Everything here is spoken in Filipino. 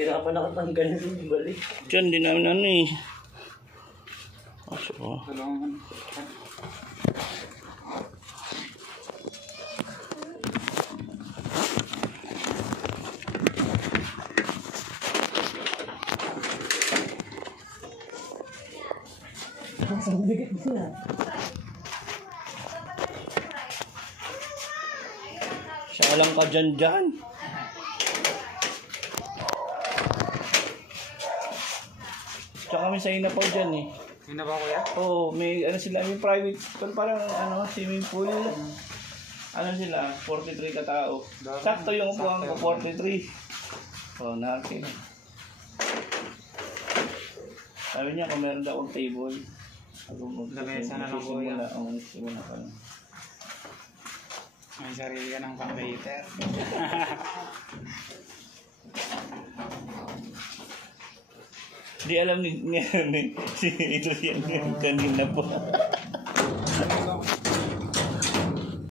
Hindi na pa nakatanggal yung balik. Diyan, di namin ano eh. Aso ko. Tulungan. Ang bigat na. Siya lang ka dyan. Tsaka kami sa Inapaw dyan eh. Yun na ba kuya? Oo, may ano sila, may private, parang ano, swimming pool. Ano sila, 43 katao. Sakto yung upuan ko, 43. Oo, nakin. Sabi niya kung meron daw akong table. Lamesa na lang kuya. Oo, simula ka lang. May sarili ka ng pang-waiter. Di alam ni si Adrian kanina po. Ano